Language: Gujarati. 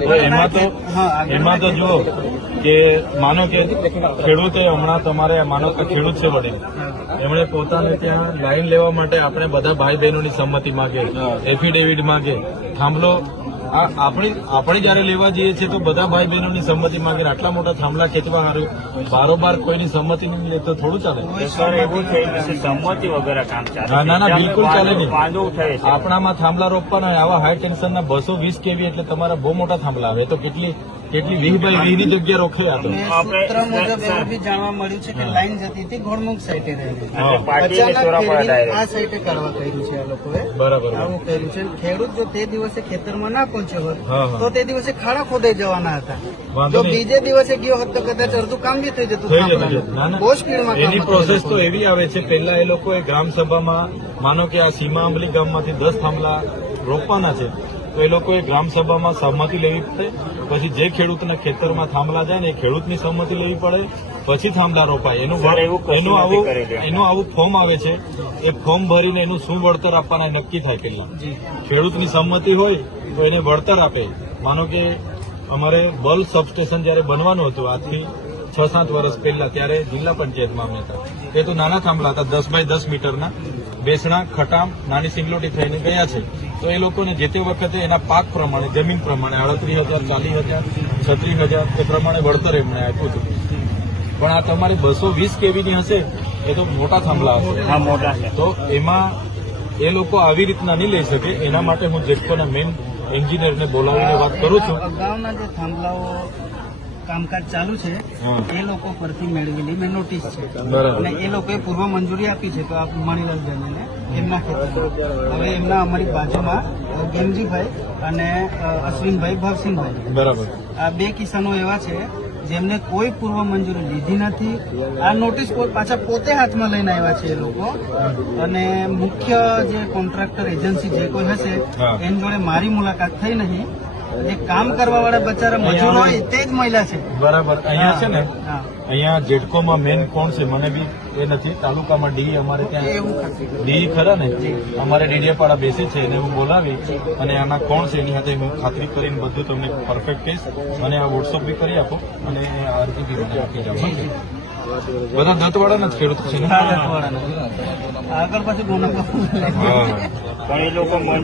તો એમાં તો એમાં તો જુઓ કે માનો કે ખેડૂતે હમણાં તમારે માનો કે ખેડૂત છે વડીલ. એમણે પોતાને ત્યાં લાઈન લેવા માટે આપણે બધા ભાઈ બહેનોની સંમતિ માંગે એફિડેવિટ માંગે. થાંભલો આપણી આપણે જયારે લેવા જઈએ છીએ તો બધા ભાઈ બહેનોની સંમતિ માંગે આટલા મોટા થાંભલા ખેંચવા હારે બારોબાર કોઈની સંમતિ નહીં લે તો થોડું ચાલે. સર એવું છે સંમતિ વગર કામ ચાલે. ના, ના, બિલકુલ ચાલે નહીં. આપણામાં થાંભલા રોપવાના આવા હાઈ ટેન્શનના બસો વીસ કેવી એટલે તમારા બહુ મોટા થાંભલા આવે. તો કેટલી કેટલી વીહ બાય વીહની જગ્યા રોકે આ સૂત્ર મુજબ એવું બી જાણવા મળ્યું છે કે લાઈન જતી હતી ઘોડમુખ સાઈડે રહેલી. અચાનક આ સાઈડે કરવા કર્યું છે આ લોકોએ. બરાબર આવું કર્યું છે. ખેડૂત જો તે દિવસે ખેતરમાં ના પહોંચ્યો હોત. તો તે દિવસે ખાડા ખોદાઈ જવાના હતા. જો બીજે દિવસે ગયો હોત તો કદાચ અડધું કામ બી થઈ જતું. બહુ સ્પીડમાં એની પ્રોસેસ તો એવી આવે છે પહેલા એ લોકોએ ગ્રામસભામાં માનો કે આ સીમા આંબલી ગામમાંથી દસ થાંભલા રોપવાના છે તો એ લોકોએ ગ્રામસભામાં સહમતિ લેવી પડે. પછી જે ખેડૂતના ખેતરમાં થાંભલા જાય ને એ ખેડૂતની સહમતિ લેવી પડે. પછી થાંભલા રોપાય. એનું એનું આવું એનું આવું ફોર્મ આવે છે. એ ફોર્મ ભરીને એનું શું વળતર આપવાના એ નક્કી થાય પેલા ખેડૂતની સંમતિ હોય તો એને વળતર આપે. માનો કે અમારે બલ્બ સબસ્ટેશન જયારે બનવાનું હતું આજથી છ સાત વર્ષ પહેલા ત્યારે જિલ્લા પંચાયતમાં અમે હતા. એ તો નાના થાંભલા હતા દસ બાય દસ મીટરના. બેસણા ખટામ નાની સિંગલોટી થઈને ગયા છે. તો એ લોકોને જે તે વખતે એના પાક પ્રમાણે જમીન પ્રમાણે અડત્રીસ હજાર ચાલીસ હજાર છત્રીસ હજાર એ પ્રમાણે વળતર એમણે આપ્યું હતું. પણ આ તમારે બસો વીસ કેવીની હશે? એ તો મોટા થાંભલા હશે. હા મોટા તો એમાં એ લોકો આવી રીતના નહીં લઈ શકે. એના માટે હું જેટકોના મેઇન એન્જિનિયરને બોલાવીને વાત કરું છું. અગાઉના જે થાંભલાઓ કામકાજ ચાલુ છે એ લોકો પરથી મેળવેલી મેં નોટિસ છે. અને એ લોકોએ પૂર્વ મંજૂરી આપી છે તો આ મણીલાલભાઈને એમના ખેતરમાં. હવે એમના અમારી બાજુમાં ગેમજીભાઈ અને અશ્વિનભાઈ ભવસિંહભાઈ. બરાબર. આ બે કિસાનો એવા છે જેમને કોઈ પૂર્વ મંજૂરી લીધી નથી. આ નોટિસ પાછા પોતે હાથમાં લઈને આવ્યા છે એ લોકો. અને મુખ્ય જે કોન્ટ્રાક્ટર એજન્સી જે કોઈ હશે એની જોડે મારી મુલાકાત થઈ નહીં. જે કામ કરવા વાળા બચારા મજૂર હોય તે જ મહિલા છે. બરાબર. અહીંયા છે ને. અહીંયા જેટકોમાં મેન કોણ છે મને બી એ નથી. તાલુકામાં ડી અમારે ત્યાં. ડી ખરા ને? અમારે ડીડીએપાડા બેસે છે એને હું બોલાવી અને આના કોણ છે એની સાથે હું ખાતરી કરીને બધું તમને પરફેક્ટ કહીશ. અને આ વોટ્સઅપ બી કરી આપો અને આ અરજી બી મને આપી જાઓ. બધા દત્તવાળાના જ ખેડૂત છે હા, આગળ પછી બોનસ પણ એ લોકો મંજૂર